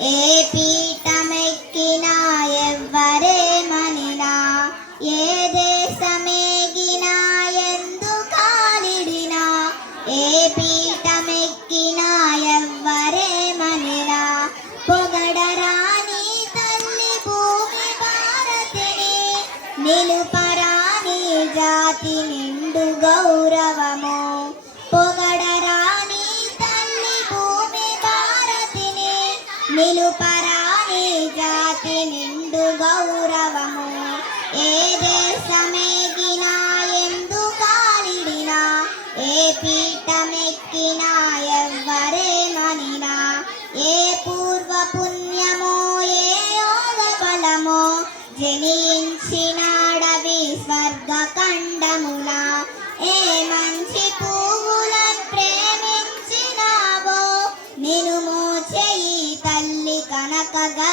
ఏ పీఠమెక్కినా ఎవ్వరేమనినా, ఏ దేశమేగినా ఎందు కాలిడినా, ఏ పీఠమెక్కినా ఎవ్వరేమనినా, పొగడరాని తల్లి భూమి భారతిని, నిలుపరాని జాతి నిండు గౌరవము. పొగడరాని తల్లి భూమి భారతిని, నిలుపరాని జాతి నిండు గౌరవము. ఏ దేశమేగినా ఎందు కాలిడినా, ఏ పీఠమెక్కినా ఎవ్వరేమనినా, ఏ పూర్వ పుణ్యమో ఏ యోగ బలమో జనించినాడవి స్వర్గ ఖండమున. ఏ మంచి పువ్వులను ప్రేమించినావో నిను మోచేయి తల్లి కనకగా